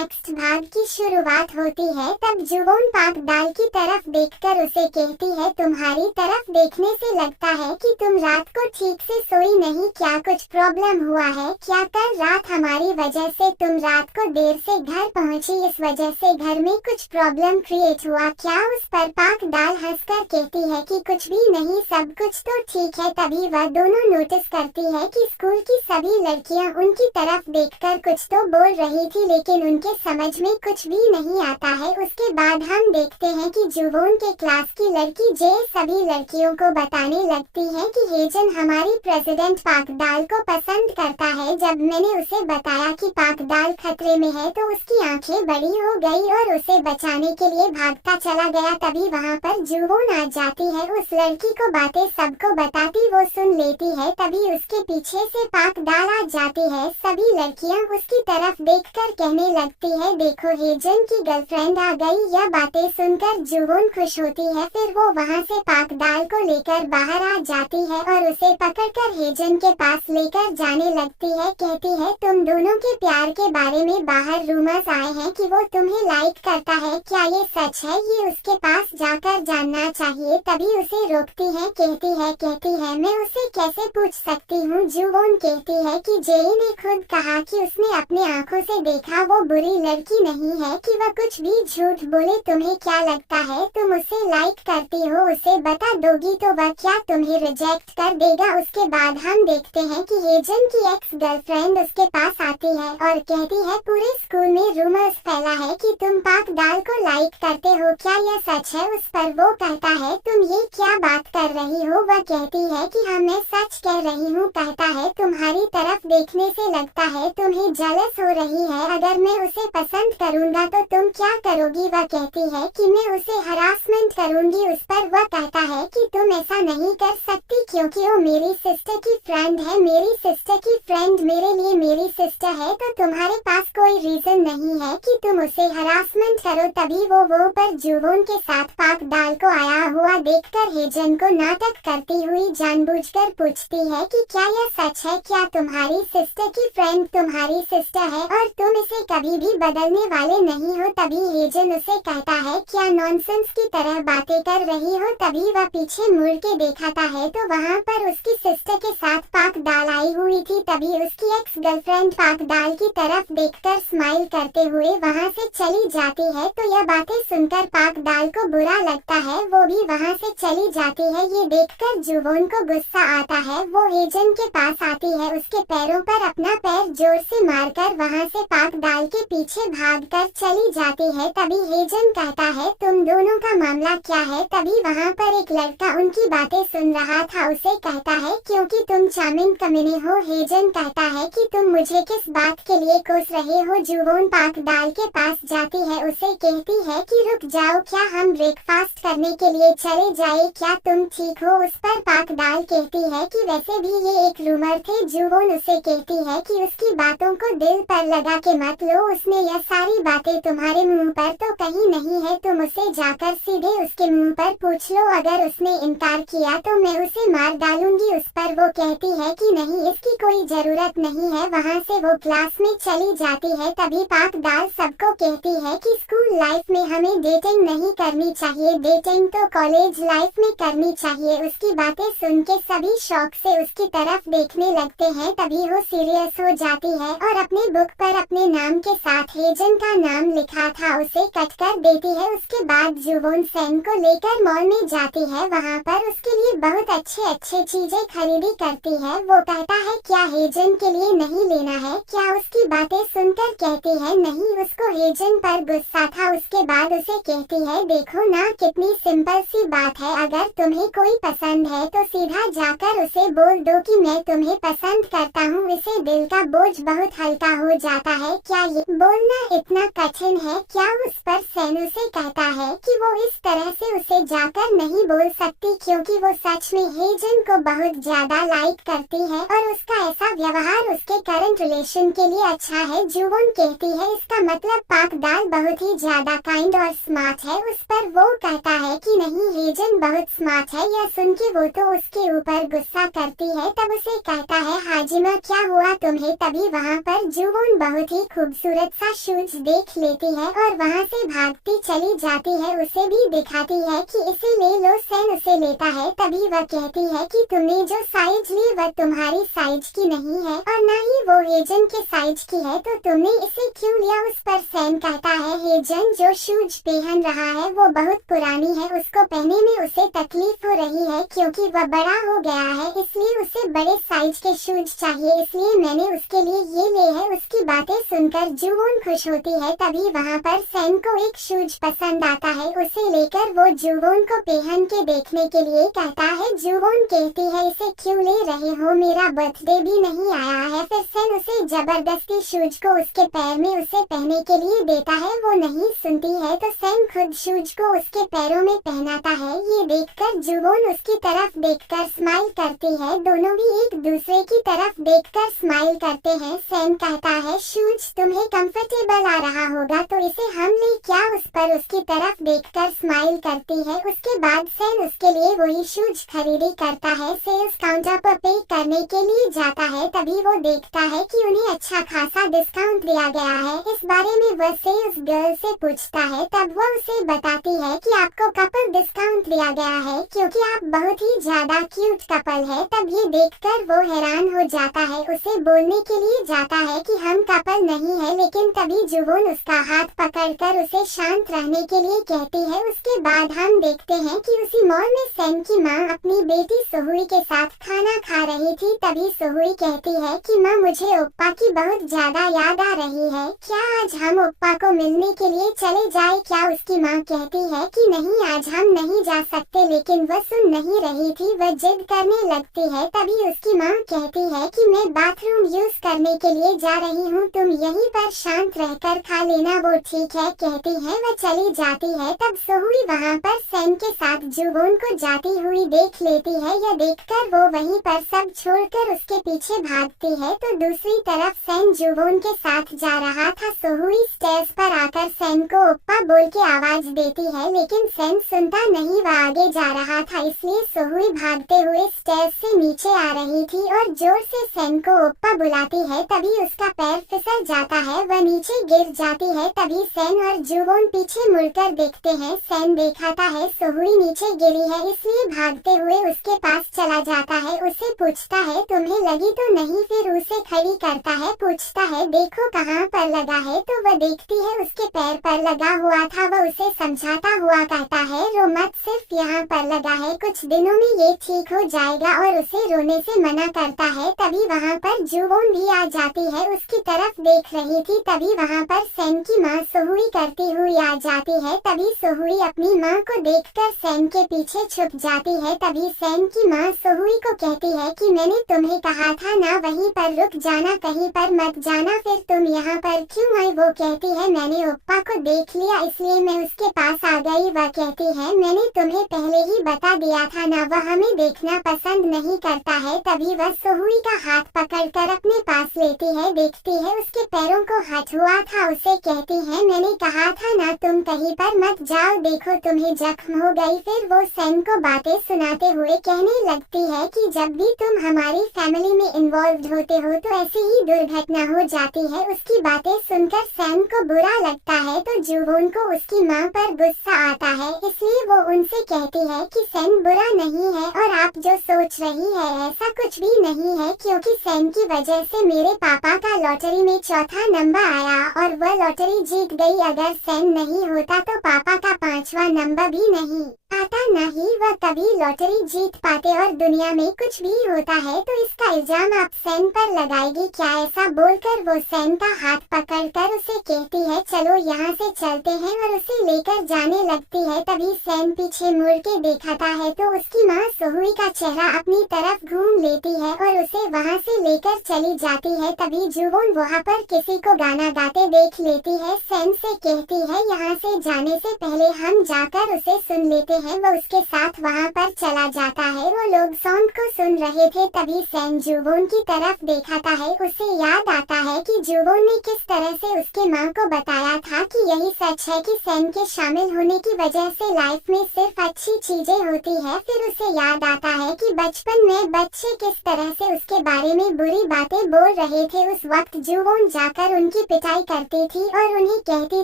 Next भाग की शुरुआत होती है। तब जुवोन पाकदाल की तरफ देखकर उसे कहती है, तुम्हारी तरफ देखने से लगता है कि तुम रात को ठीक से सोई नहीं, क्या कुछ प्रॉब्लम हुआ है क्या? कल रात हमारी वजह से तुम रात को देर से घर पहुंची, इस वजह से घर में कुछ प्रॉब्लम क्रिएट हुआ क्या? उस पर पाकदाल हंसकर कहती है कि कुछ भी नहीं, सब कुछ तो ठीक है। तभी वह दोनों नोटिस करती है कि स्कूल की सभी लड़कियां उनकी तरफ देखकर कुछ तो बोल रही थी, लेकिन उनके समझ में कुछ भी नहीं आता है। उसके बाद हम देखते हैं कि जुवोन के क्लास की लड़की जे सभी लड़कियों को बताने लगती है कि हेजन हमारी प्रेसिडेंट पाकदाल को पसंद करता है। जब मैंने उसे बताया कि पाकदाल खतरे में है तो उसकी आंखें बड़ी हो गई और उसे बचाने के लिए भागता चला गया। तभी वहाँ पर जुवोन आ जाती है, उस लड़की को बातें सबको बताती, वो सुन लेती है। तभी उसके पीछे से पाकदाल आ जाती है। सभी लड़कियां उसकी तरफ देखकर कहने लगती है, देखो हेजन की गर्लफ्रेंड आ गई। यह बातें सुनकर जुवोन खुश होती है। फिर वो वहाँ से पाकदाल को लेकर बाहर आ जाती है और उसे पकड़कर हेजन के पास लेकर जाने लगती है। कहती है, तुम दोनों के प्यार के बारे में बाहर रूमर्स आए हैं कि वो तुम्हें लाइक करता है, क्या ये सच है? ये उसके पास जाकर जानना चाहिए। तभी उसे रोकती है, कहती है मैं उसे कैसे पूछ सकती हूँ? जुवोन कहती है कि जेई ने खुद कहा कि उसने अपने आँखों से देखा, वो बुरी लड़की नहीं है कि वह कुछ भी झूठ बोले। तुम्हें क्या लगता है तुम उसे लाइक करती हो? उसे बता दोगी तो वह क्या तुम्हें रिजेक्ट कर देगा? उसके बाद हम देखते हैं कि हेजन की एक्स गर्लफ्रेंड उसके पास आती है और कहती है, पूरे स्कूल में रूमर्स फैला है कि तुम पाकदाल को लाइक करते हो, क्या यह सच है? उस पर वो कहता है, तुम ये क्या बात कर रही हो? वह कहती है कि हाँ मैं सच कह रही हूँ। कहता है, तुम्हारी तरफ देखने से लगता है तुम्हें जेलस हो रही है। अगर मैं उसे पसंद करूँगा तो तुम क्या करोगी? वह कहती है कि मैं उसे हरासमेंट करूँगी। उस पर वह कहता है कि तुम ऐसा नहीं कर सकती क्योंकि वो मेरी सिस्टर की फ्रेंड है। मेरी सिस्टर की फ्रेंड मेरे लिए मेरी सिस्टर है, तो तुम्हारे पास कोई रीजन नहीं है कि तुम उसे हरासमेंट करो। तभी वो पर जुवोन के साथ पाकदाल को आया हुआ देखकर हेजन को नाटक करती हुई जानबूझकर पूछती है कि क्या यह सच है? क्या तुम्हारी सिस्टर की फ्रेंड तुम्हारी सिस्टर है और तुम इसे कभी भी बदलने वाले नहीं हो? तभी हेजन उसे कहता है, क्या नॉनसेंस की तरह बातें कर रही हो? तभी वह पीछे मुड़ के देखता है तो वहाँ पर उसकी सिस्टर के साथ पाकदाल आई हुई थी। तभी उसकी एक्स गर्लफ्रेंड पाकदाल की तरफ देखकर स्माइल करते हुए वहाँ से चली जाती है। तो यह बातें सुनकर पाकदाल को बुरा लगता है, वो भी वहाँ से चली जाती है। ये देखकर जुवोन को गुस्सा आता है, वो हेजन के पास आती है, उसके पैरों पर अपना पैर जोर से मारकर वहाँ से पाकदाल के पीछे भागकर चली जाती है। तभी हेजन कहता है, तुम दोनों का मामला क्या है? तभी वहाँ पर एक लड़का उनकी बातें सुन रहा था, उसे कहता है, क्योंकि तुम चार्मिंग कमीने हो। हेजन कहता है कि तुम मुझे किस बात के लिए कोस रहे हो? जुवोन पाकदाल के पास जाती है, उसे कहती है कि रुक जाओ, क्या हम ब्रेकफास्ट करने के लिए चले जाए? क्या तुम ठीक हो? उस पर पाकदाल कहती है कि वैसे भी ये एक रूमर थे। जुवोन उसे कहती है कि उसकी बातों को दिल पर लगा के मत लो, उसने यह सारी बातें तुम्हारे मुंह पर तो कही नहीं है, तुम उसे जाकर सीधे उसके मुंह पर पूछ लो, अगर उसने इनकार किया तो मैं उसे मार डालूंगी। उस पर वो कहती है कि नहीं, इसकी कोई जरूरत नहीं है। वहाँ से वो क्लास में चली जाती है। तभी पाकदाल सबको कहती है कि स्कूल लाइफ में हमें डेटिंग नहीं करनी चाहिए, डेटिंग तो कॉलेज लाइफ में करनी चाहिए। उसकी बातें सुन के सभी शौक से उसकी तरफ देखने लगते हैं। तभी वो सीरियस हो जाती है और अपने बुक पर अपने नाम के साथ हेजन का नाम लिखा था उसे कट कर देती है। उसके बाद जुवोन सेन को लेकर मॉल में जाती है, वहाँ पर उसके लिए बहुत अच्छे चीजें खरीदी करती है। वो कहता है, क्या हेजन के लिए नहीं लेना है क्या? उसकी बातें सुनकर कहती है, नहीं, उसको हेजन पर गुस्सा था। उसके बाद उसे कहती है, देखो ना, कितनी सिंपल सी बात है, अगर तुम्हें कोई पसंद है तो सीधा जाकर उसे बोल दो कि मैं तुम्हें पसंद करता हूँ। इसे दिल का बोझ बहुत हल्का हो जाता है। क्या ये बोलना इतना कठिन है क्या? उस पर सेन उसे कहता है कि वो इस तरह से उसे जाकर नहीं बोल सकती क्योंकि वो सच में हेजन को बहुत ज्यादा लाइक करती है और उसका ऐसा व्यवहार उसके करंट रिलेशन के लिए अच्छा है। जुवोन कहती है इसका मतलब पाक दाल बहुत ही ज्यादा काइंड और स्मार्ट है। उस पर वो कहता है कि नहीं हेजन बहुत स्मार्ट है। यह सुन के वो तो उसके ऊपर गुस्सा करती है। तब उसे कहता है हाजिमा क्या हुआ तुम्हें। तभी वहाँ पर जुवोन बहुत ही खूबसूरत सा शूज देख लेती है और वहाँ से भागती चली जाती है। उसे भी दिखाती है कि इसे ले लो। सैन उसे लेता है। तभी वह कहती है कि तुमने जो साइज ली वह तुम्हारी साइज की नहीं है और न ही वो हेजन के साइज की है, तो तुमने इसे क्यों लिया। उस पर सैन कहता है हेजन जो शूज पहन रहा है वो बहुत पुरानी है, उसको पहनने में उसे तकलीफ हो रही है क्योंकि वह बड़ा हो गया है, इसलिए उसे बड़े साइज के शूज चाहिए, इसलिए मैंने उसके लिए ये ले है। उसकी बातें सुनकर जुवोन खुश होती है। तभी वहाँ पर सैन को एक शूज पसंद आता है। उसे लेकर वो जुवोन को पहन के देखने के लिए कहता है। जुवोन कहती है इसे क्यों ले रहे हो, मेरा बर्थडे भी नहीं आया है। फिर सैन उसे जबरदस्ती शूज को उसके पैर में उसे पहनने के लिए देता है। वो नहीं सुनती है तो सैन खुद शूज को उसके पैरों में पहनाता है। ये देखकर जुवोन उसकी तरफ देखकर स्माइल करती है। दोनों भी एक दूसरे की तरफ देखकर स्माइल करते हैं। सैन कहता है शूज तुम्हें कंफर्टेबल आ रहा होगा तो इसे हम ले क्या। उस पर उसकी तरफ देखकर स्माइल करती है। उसके बाद सैन उसके लिए वही शूज खरीदी करता है। सेल्स काउंटर पर पे करने के लिए जाता है। तभी वो देखता है कि उन्हें अच्छा खासा डिस्काउंट दिया गया है। इस बारे में वह सेल्स गर्ल से पूछता है। तब वह उसे बताती है कि आपको कपल डिस्काउंट दिया गया है क्योंकि आप बहुत ही ज्यादा क्यूट कपल है। तब ये देखकर वो हैरान हो जाता है। उसे बोलने के लिए जाता है कि हम कपल नहीं है, लेकिन तभी जुवोन उसका हाथ पकड़कर उसे शांत रहने के लिए कहती है। उसके बाद हम देखते हैं कि उसी मॉल में सैन की माँ अपनी बेटी सोहुई के साथ खाना खा रही थी। तभी सोहुई कहती है कि माँ मुझे ओप्पा की बहुत ज्यादा याद आ रही है, क्या आज हम ओप्पा को मिलने के लिए चले जाए क्या। उसकी माँ कहती है कि नहीं आज हम नहीं जा सकते, लेकिन वह सुन नहीं रही थी, वह जिद करने लगती है। तभी उसकी माँ कहती है कि मैं बाथरूम यूज करने के लिए जा रही हूँ, तुम यहीं पर शांत रहकर खा लेना। वो ठीक है कहती है, वह चली जाती है। तब सोहुई वहाँ पर सैन के साथ जुवोन को जाती हुई देख लेती है। यह देखकर वो वहीं पर सब छोड़कर उसके पीछे भागती है। तो दूसरी तरफ सैन जुवोन के साथ जा रहा था। सोहुई स्टेयर्स पर आकर सैन को ओप्पा बोल के आवाज देती है, लेकिन सैन सुनता नहीं, वह आगे जा रहा था, इसलिए सोहुई भागते हुए स्टेयर्स से नीचे आ रही थी और जोर से सैन को ओप्पा बुलाती है। तभी उसका पैर फिसल जाता है, वह नीचे गिर जाती है। तभी सैन और जुवोन पीछे मुड़कर देखते हैं। सैन देखाता है सोहुई नीचे गिरी है, इसलिए भागते हुए उसके पास चला जाता है। उसे पूछता है तुम्हें लगी तो नहीं। फिर उसे खड़ी करता है, पूछता है देखो कहाँ पर लगा है। तो वह देखती है उसके पैर पर लगा हुआ था। वह उसे समझाता हुआ कहता है रो मत, सिर्फ यहाँ पर लगा है, कुछ दिनों में ये ठीक हो जाएगा, और उसे रोने से मना करता है। तभी वहाँ पर जुवोन भी आ जाती है, उसकी तरफ देख रही थी। तभी वहाँ पर सैन की माँ सोहुई करती हुई आ जाती है। तभी सोहुई अपनी माँ को देखकर सैन के पीछे छुप जाती है। तभी सैन की माँ सोहुई को कहती है कि मैंने तुम्हें कहा था ना वहीं पर रुक जाना, कहीं पर मत जाना, फिर तुम यहाँ पर क्यों आई। वो कहती है मैंने ओप्पा को देख लिया इसलिए मैं उसके पास आ गई। वह कहती है मैंने तुम्हें पहले ही बता दिया था ना, वह हमें देखना पसंद नहीं करता है। तभी वह सोहुई का हाथ पकड़कर अपने पास लेती है, देखती है उसके पैरों को हट हुआ था। उसे कहती है मैंने कहा था ना तुम कहीं पर मत जाओ, देखो तुम्हें जख्म हो गई। फिर वो सैन को बातें सुनाते हुए कहने लगती है कि जब भी तुम हमारी फैमिली में इन्वॉल्व होते हो तो ऐसी ही दुर्घटना हो जाती है। उसकी बातें सुनकर सैन को बुरा लगता है तो जुवोन को उसकी माँ पर गुस्सा आता है, इसलिए वो उनसे कहती है कि सैन बुरा नहीं है और आप जो सोच रही है ऐसा कुछ भी नहीं है, क्योंकि सैन की वजह से मेरे पापा का लॉटरी में चौथा नंबर आया और वह लॉटरी जीत गई। अगर सैन नहीं होता तो पापा का 5वां नंबर भी नहीं आता, नहीं वह कभी लॉटरी जीत पाते, और दुनिया में कुछ भी होता है तो इसका इल्जाम आप सैन पर लगाएगी क्या। ऐसा बोलकर वो सैन का हाथ पकड़कर कर उसे कहती है चलो यहाँ से चलते हैं और उसे लेकर जाने लगती है। तभी सैन पीछे मुड़ के देखता है तो उसकी माँ सोहुई का चेहरा अपनी तरफ घूम लेती है और उसे वहाँ से लेकर चली जाती है। तभी जुवोन वहाँ पर किसी को गाना गाते देख लेती है। सैन से कहती है यहाँ से जाने से पहले हम जाकर उसे सुन लेते हैं। वो उसके साथ वहाँ पर चला जाता है। वो लोग सॉन्ग को सुन रहे थे। तभी सैन जुवोन की तरफ देखता है। उसे याद आता है कि जुवोन ने किस तरह से उसकी माँ को बताया था कि यही सच है कि सैन के शामिल होने की वजह से लाइफ में सिर्फ अच्छी चीजें होती है। फिर उसे याद आता है कि बचपन में बच्चे किस तरह से उसके बारे में बुरी बातें बोल रहे थे। उस वक्त जुवोन जाकर उनकी पिटाई करती थी और उन्हें कहती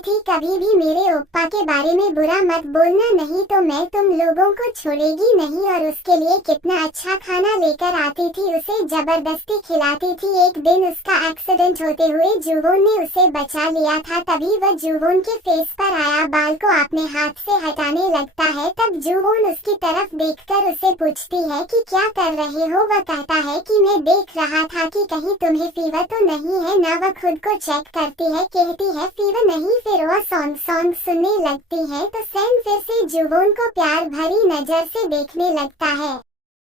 थी कभी भी मेरे ओप्पा के बारे में बुरा मत बोलना, नहीं तो मैं तुम लोगों को छोड़ेगी नहीं। और उसके लिए कितना अच्छा खाना लेकर आती थी, उसे जबरदस्ती खिलाती थी। एक दिन उसका एक्सीडेंट होते हुए जुवोन ने उसे बचा लिया था। तभी वह जुवोन के फेस पर आया बाल को अपने हाथ से हटाने लगता है। तब जुवोन उसकी तरफ देखकर उसे पूछती है कि क्या कर रहे हो। वह कहता है कि मैं देख रहा था कि कहीं तुम्हें फीवर तो नहीं है ना। वह खुद को चेक करती है, कहती है फीवर नहीं। फिर वह सॉन्ग सुनने लगती है तो सैन फिर से जुवोन को प्यार भरी नजर से देखने लगता है।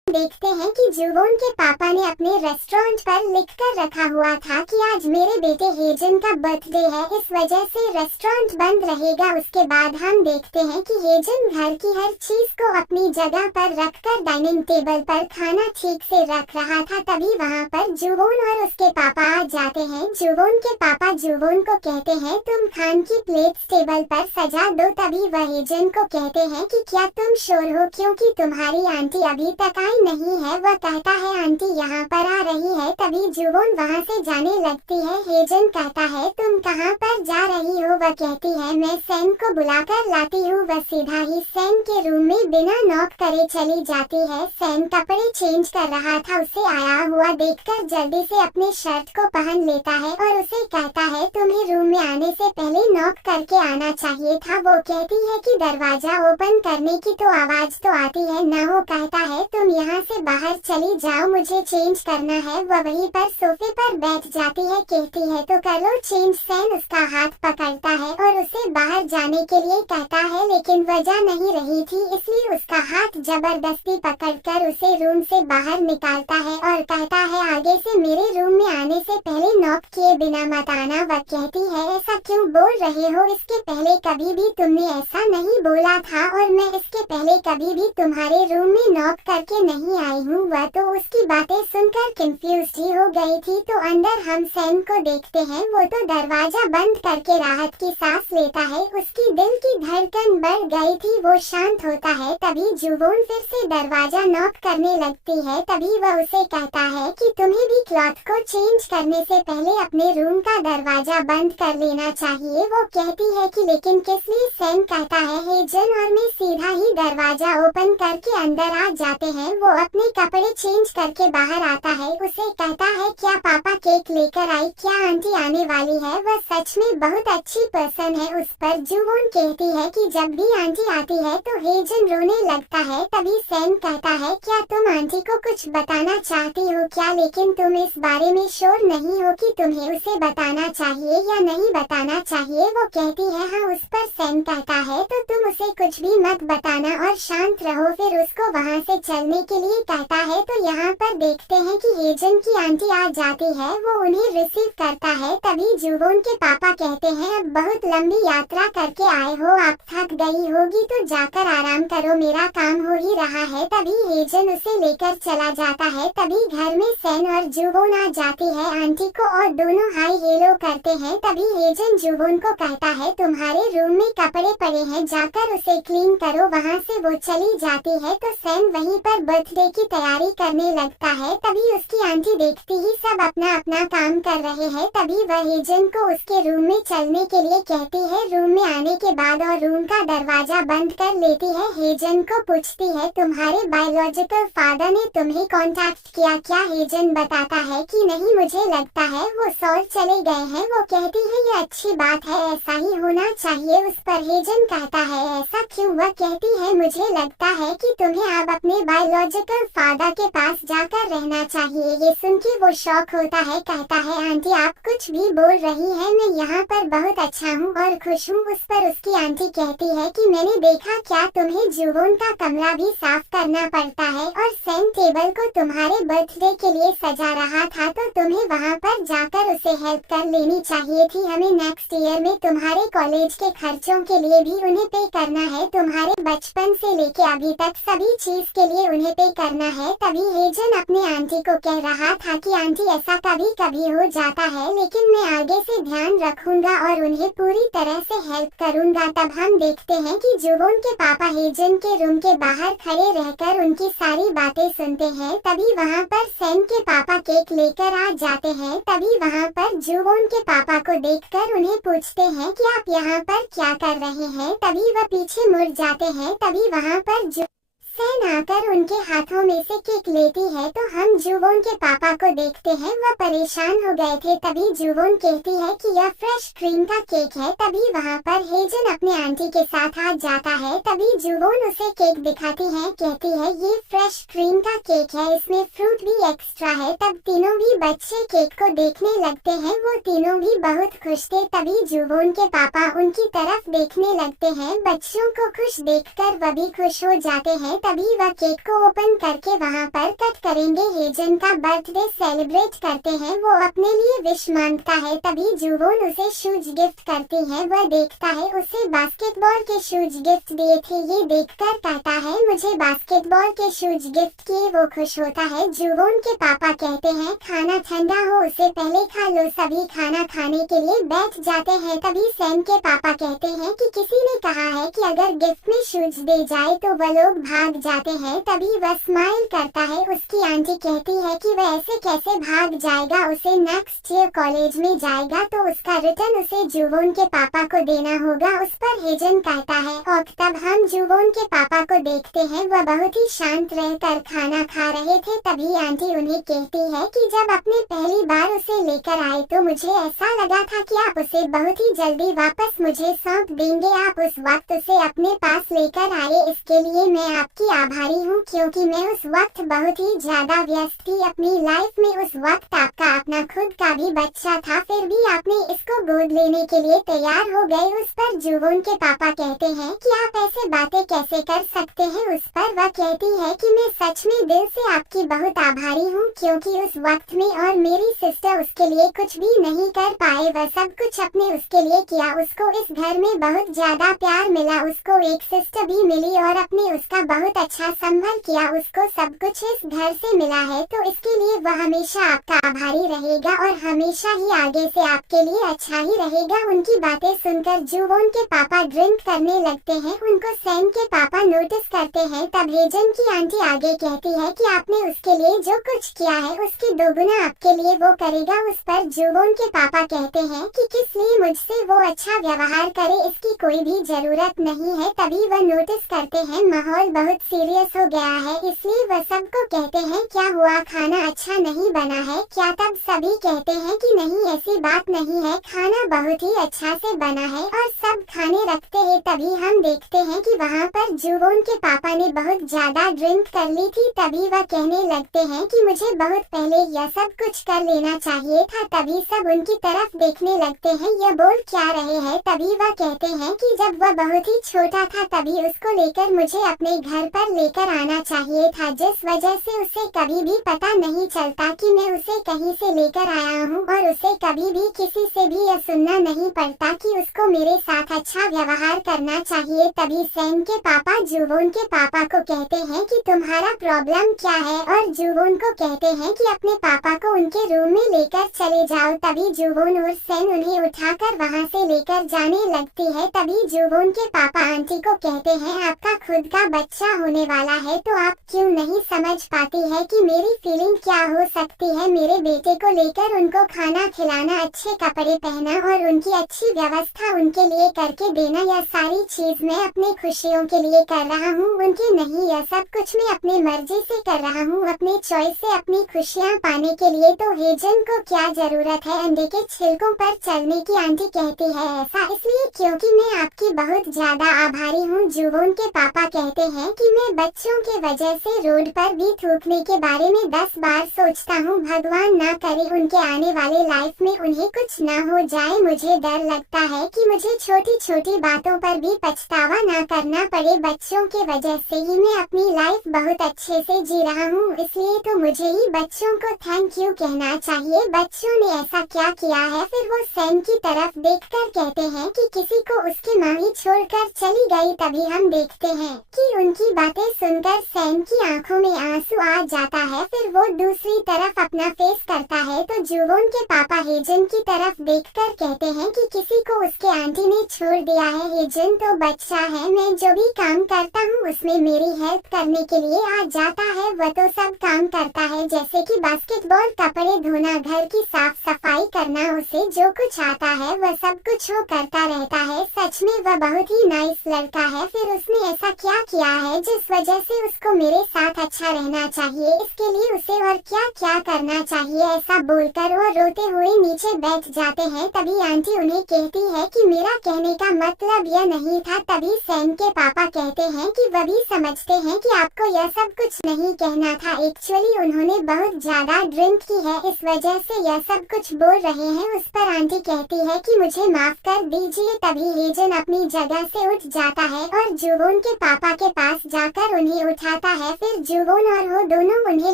देखते हैं कि जुवोन के पापा ने अपने रेस्टोरेंट पर लिखकर रखा हुआ था कि आज मेरे बेटे हेजन का बर्थडे है, इस वजह से रेस्टोरेंट बंद रहेगा। उसके बाद हम देखते हैं कि हेजन घर की हर चीज को अपनी जगह पर रखकर डाइनिंग टेबल पर खाना ठीक से रख रहा था। तभी वहाँ पर जुवोन और उसके पापा आ जाते हैं। जुवोन के पापा जुवोन को कहते हैं तुम खान की प्लेट्स टेबल पर सजा दो। तभी वह हेजन को कहते हैं कि क्या तुम श्योर हो, क्योंकि तुम्हारी आंटी अभी तक आई नहीं है। वह कहता है आंटी यहाँ पर आ रही है। तभी जुवोन वहाँ से जाने लगती है। हेजन कहता है तुम कहाँ पर जा रही हो। वह कहती है मैं सैन को बुलाकर लाती हूँ। वह सीधा ही सैन के रूम में बिना नॉक करे चली जाती है। सैन कपड़े चेंज कर रहा था, उसे आया हुआ देखकर जल्दी से अपने शर्ट को पहन लेता है और उसे कहता है तुम्हें रूम में आने से पहले नॉक करके आना चाहिए था। वो कहती है कि दरवाजा ओपन करने की तो आवाज तो आती है ना। वो कहता है तुम यहाँ से बाहर चली जाओ, मुझे चेंज करना है। वह वहीं पर सोफे पर बैठ जाती है, कहती है तो कर लो चेंज। सैन उसका हाथ पकड़ता है और उसे बाहर जाने के लिए कहता है, लेकिन वह जा नहीं रही थी, इसलिए उसका हाथ जबरदस्ती पकड़कर उसे रूम से बाहर निकालता है और कहता है आगे से मेरे रूम में आने से पहले नॉक किए बिना मत आना। वह कहती है ऐसा क्यों बोल रहे हो, इसके पहले कभी भी तुमने ऐसा नहीं बोला था और मैं इसके पहले कभी भी तुम्हारे रूम में नॉक करके नहीं आई हूँ। वह तो उसकी बातें सुनकर कंफ्यूज ही हो गई थी। तो अंदर हम सैन को देखते हैं, वो तो दरवाजा बंद करके राहत की सांस लेता है। उसकी दिल की धड़कन बढ़ गई थी, वो शांत होता है। तभी जुवोन फिर से दरवाजा नॉक करने लगती है। तभी वह उसे कहता है कि तुम्हें भी क्लॉथ को चेंज करने से पहले अपने रूम का दरवाजा बंद कर लेना चाहिए। वो कहती है कि लेकिन किस लिए। सैन कहता है हेजन और मैं सीधा ही दरवाजा ओपन करके अंदर आ जाते हैं। वो अपने कपड़े चेंज करके बाहर आता है। उसे कहता है क्या पापा केक लेकर आई, क्या आंटी आने वाली है। वह सच में बहुत अच्छी पर्सन है। उस पर जुवोन कहती है कि जब भी आंटी आती है तो हेजन रोने लगता है। तभी सैन कहता है क्या तुम आंटी को कुछ बताना चाहती हो क्या, लेकिन तुम इस बारे में श्योर नहीं हो कि तुम्हें उसे बताना चाहिए या नहीं बताना चाहिए। वो कहती है हाँ। उस पर सैन कहता है तो तुम उसे कुछ भी मत बताना और शांत रहो। फिर उसको वहाँ से चलने के लिए कहता है। तो यहाँ पर देखते हैं कि हेजन की आंटी आ जाती है, वो उन्हें रिसीव करता है। तभी जुवोन के पापा कहते हैं अब बहुत लंबी यात्रा करके आए हो, आप थक गई होगी तो जाकर आराम करो, मेरा काम हो ही रहा है। तभी हेजन उसे लेकर चला जाता है। तभी घर में सैन और जुवोन आ जाती है आंटी को और दोनों हाई हेलो करते हैं। तभी हेजन जुवोन को कहता है तुम्हारे रूम में कपड़े पड़े हैं, जाकर उसे क्लीन करो। वहाँ से वो चली जाती है तो सैन वहीं पर बर्थडे की तैयारी करने लगता है। तभी उसकी आंटी देखती ही सब अपना अपना काम कर रहे हैं। तभी वह हेजन को उसके रूम में चलने के लिए कहती है। रूम में आने के बाद और रूम का दरवाजा बंद कर लेती है। हेजन को पूछती है तुम्हारे बायोलॉजिकल फादर ने तुम्हें कांटेक्ट किया क्या। हेजन बताता है कि नहीं, मुझे लगता है वो सॉल चले गए हैं। वो कहती है ये अच्छी बात है, ऐसा ही होना चाहिए। उस पर हेजन कहता है ऐसा क्यों। वह कहती है मुझे लगता है कि तुम्हें अब अपने बायोलॉजिकल फादर के पास जाकर रहना चाहिए। ये सुन के वो शॉक होता है, कहता है आंटी आप कुछ भी बोल रही हैं, मैं यहाँ पर बहुत अच्छा हूँ और खुश हूँ। उस पर उसकी आंटी कहती है कि मैंने देखा क्या तुम्हें जुवोन का कमरा भी साफ करना पड़ता है और सैम टेबल को तुम्हारे बर्थडे के लिए सजा रहा था, तो तुम्हें वहाँ पर जाकर उसे हेल्प कर लेनी चाहिए थी। हमें नेक्स्ट ईयर में तुम्हारे कॉलेज के खर्चों के लिए भी उन्हें पे करना है, तुम्हारे बचपन से लेके अभी तक सभी चीज के लिए उन्हें पे करना है। तभी हेजन अपने आंटी को कह रहा था कि आंटी ऐसा कभी कभी हो जाता है, लेकिन मैं आगे से ध्यान रखूंगा और उन्हें पूरी तरह से हेल्प करूंगा। तब हम देखते हैं कि जुवोन के पापा हेजन के रूम के बाहर खड़े रहकर उनकी सारी बातें सुनते हैं। तभी वहाँ पर सैम के पापा केक लेकर आ जाते हैं। तभी वहाँ पर जुवोन के पापा को देखकर उन्हें पूछते हैं कि आप यहाँ पर क्या कर रहे हैं। तभी वह पीछे मुड़ जाते हैं। तभी वहाँ पर सैम आकर उनके हाथों में से केक लेती है, तो हम जुवोन के पापा को देखते हैं, वह परेशान हो गए थे। तभी जुवोन कहती है कि यह फ्रेश क्रीम का केक है। तभी वहाँ पर हेजन अपने आंटी के साथ आ जाता है। तभी जुवोन उसे केक दिखाती है, कहती है ये फ्रेश क्रीम का केक है, इसमें फ्रूट भी एक्स्ट्रा है। तब तीनों भी बच्चे केक को देखने लगते हैं, वो तीनों भी बहुत खुश थे। तभी जुवोन के पापा उनकी तरफ देखने लगते हैं, बच्चों को खुश देखकर वह भी खुश हो जाते हैं। तभी वह केक को ओपन करके वहाँ पर कट करेंगे। हेजन का बर्थडे सेलिब्रेट करते हैं, वो अपने लिए विश मांगता है। तभी जुवोन उसे शूज गिफ्ट करती है, वह देखता है उसे बास्केटबॉल के शूज गिफ्ट दिए थे। ये देखकर कहता है मुझे बास्केटबॉल के शूज गिफ्ट किए, वो खुश होता है। जुवोन के पापा कहते हैं खाना ठंडा हो उसे पहले खा लो। सभी खाना खाने के लिए बैठ जाते हैं। तभी सैम के पापा कहते हैं कि किसी ने कहा है कि अगर गिफ्ट में शूज दे जाए तो वह लोग भाग जाते हैं। तभी वह स्माइल करता है। उसकी आंटी कहती है कि वह ऐसे कैसे भाग जाएगा, उसे नेक्स्ट ईयर कॉलेज में जाएगा तो उसका रिटर्न उसे जुवोन के पापा को देना होगा। उस पर हेजन कहता है और तब हम जुवोन के पापा को देखते हैं, वह बहुत ही शांत रहकर खाना खा रहे थे। तभी आंटी उन्हें कहती है कि जब आपने पहली बार उसे लेकर आए तो मुझे ऐसा लगा था कि आप उसे बहुत ही जल्दी वापस मुझे सौंप देंगे। आप उस वक्त उसे अपने पास लेकर आए, इसके लिए मैं आपकी आभारी हूँ, क्योंकि मैं उस वक्त बहुत ही ज्यादा व्यस्त थी अपनी लाइफ में। उस वक्त आपका अपना खुद का भी बच्चा था, फिर भी आपने इसको गोद लेने के लिए तैयार हो गए। उस पर जुवोन के पापा कहते हैं कि आप ऐसे बातें कैसे कर सकते हैं। उस पर वह कहती है कि मैं सच में दिल से आपकी बहुत आभारी हूँ, क्योंकि उस वक्त में और मेरी सिस्टर उसके लिए कुछ भी नहीं कर पाए, वह सब कुछ अपने उसके लिए किया। उसको इस घर में बहुत ज्यादा प्यार मिला, उसको एक सिस्टर भी मिली और अपने उसका बहुत अच्छा संभाल किया। उसको सब कुछ इस घर से मिला है, तो इसके लिए वह हमेशा आपका आभारी रहेगा और हमेशा ही आगे से आपके लिए अच्छा ही रहेगा। उनकी बातें सुनकर जुवोन के पापा ड्रिंक करने लगते हैं, उनको सैम के पापा नोटिस करते हैं। तब हेजन की आंटी आगे कहती है कि आपने उसके लिए जो कुछ किया है उसके दोगुना आपके लिए वो करेगा। उस पर जुवोन के पापा कहते हैं कि किस लिए मुझसे वो अच्छा व्यवहार करे, इसकी कोई भी जरूरत नहीं है। तभी वह नोटिस करते हैं माहौल बहुत सीरियस हो गया है, इसलिए वह सबको कहते हैं क्या हुआ, खाना अच्छा नहीं बना है क्या। तब सभी कहते हैं कि नहीं ऐसी बात नहीं है, खाना बहुत ही अच्छा से बना है और सब खाने रखते हैं। तभी हम देखते हैं कि वहाँ पर जुवोन के पापा ने बहुत ज्यादा ड्रिंक कर ली थी। तभी वह कहने लगते हैं कि मुझे बहुत पहले यह सब कुछ कर लेना चाहिए था। तभी सब उनकी तरफ देखने लगते हैं, यह बोल क्या रहे हैं। तभी वह कहते हैं कि जब वह बहुत ही छोटा था तभी उसको लेकर मुझे अपने घर पर लेकर आना चाहिए था, जिस वजह से उसे कभी भी पता नहीं चलता कि मैं उसे कहीं से लेकर आया हूँ और उसे कभी भी किसी से भी यह सुनना नहीं पड़ता कि उसको मेरे साथ अच्छा व्यवहार करना चाहिए। तभी सैम के पापा जुवोन के पापा को कहते हैं कि तुम्हारा प्रॉब्लम क्या है, और जुवोन को कहते हैं कि अपने पापा को उनके रूम में लेकर चले जाओ। तभी जुवोन और सैम उन्हें उठाकर वहाँ से लेकर जाने लगती है। तभी जुवोन के पापा आंटी को कहते हैं आपका खुद का बच्चा होने वाला है तो आप क्यों नहीं समझ पाती है कि मेरी फीलिंग क्या हो सकती है। मेरे बेटे को लेकर उनको खाना खिलाना, अच्छे कपड़े पहना और उनकी अच्छी व्यवस्था उनके लिए करके देना, यह सारी चीज मैं अपने खुशियों के लिए कर रहा हूँ, उनके नहीं। यह सब कुछ मैं अपनी मर्जी से कर रहा हूँ, अपने चॉइस से अपनी खुशियाँ पाने के लिए। तो हेजन को क्या जरूरत है अंडे के छिलकों पर चलने की। आंटी कहती है ऐसा इसलिए क्योंकि मैं आपकी बहुत ज्यादा आभारी हूँ। जुवोन के पापा कहते हैं कि मैं बच्चों के वजह से रोड पर भी थूकने के बारे में 10 बार सोचता हूँ। भगवान ना करे उनके आने वाले लाइफ में उन्हें कुछ ना हो जाए। मुझे डर लगता है कि मुझे छोटी छोटी बातों पर भी पछतावा ना करना पड़े। बच्चों के वजह से ही मैं अपनी लाइफ बहुत अच्छे से जी रहा हूँ, इसलिए तो मुझे ही बच्चों को थैंक यू कहना चाहिए। बच्चों ने ऐसा क्या किया है? फिर वो सैम की तरफ देखकर कहते हैं कि किसी को उसकी माँ ही छोड़कर चली गई। तभी हम देखते हैं कि उनकी बातें सुनकर सैम की आंखों में आंसू आ जाता है। फिर वो दूसरी तरफ अपना फेस करता है तो जुवोन के पापा हेजन की तरफ देखकर कहते हैं कि किसी को उसके आंटी ने छोड़ दिया है। हेजन तो बच्चा है, मैं जो भी काम करता हूँ उसमें मेरी हेल्प करने के लिए आ जाता है। वह तो सब काम करता है, जैसे कि बास्केटबॉल, कपड़े धोना, घर की साफ सफाई करना। उसे जो कुछ आता है वह सब कुछ वो करता रहता है। सच में वह बहुत ही नाइस लड़का है। फिर उसने ऐसा क्या किया है जिस वजह से उसको मेरे साथ अच्छा रहना चाहिए? इसके लिए उसे और क्या क्या करना चाहिए? ऐसा बोलकर वो रोते हुए नीचे बैठ जाते हैं। तभी आंटी उन्हें कहती है कि मेरा कहने का मतलब यह नहीं था। तभी सैम के पापा कहते हैं कि वह भी समझते हैं कि आपको यह सब कुछ नहीं कहना था। एक्चुअली उन्होंने बहुत ज्यादा ड्रिंक की है, इस वजह से यह सब कुछ बोल रहे हैं। उस पर आंटी कहती है कि मुझे माफ कर दीजिए। तभी हेजन अपनी जगह से उठ जाता है और जुवोन के पापा के पास जाकर उन्हें उठाता है। फिर जुवोन और वो दोनों उन्हें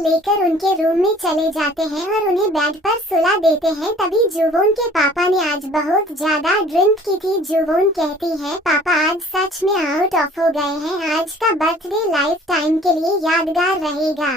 लेकर उनके रूम में चले जाते हैं और उन्हें बेड पर सुला देते हैं। तभी जुवोन के पापा ने आज बहुत ज्यादा ड्रिंक की थी। जुवोन कहती है पापा आज सच में आउट ऑफ हो गए हैं। आज का बर्थडे लाइफ टाइम के लिए यादगार रहेगा।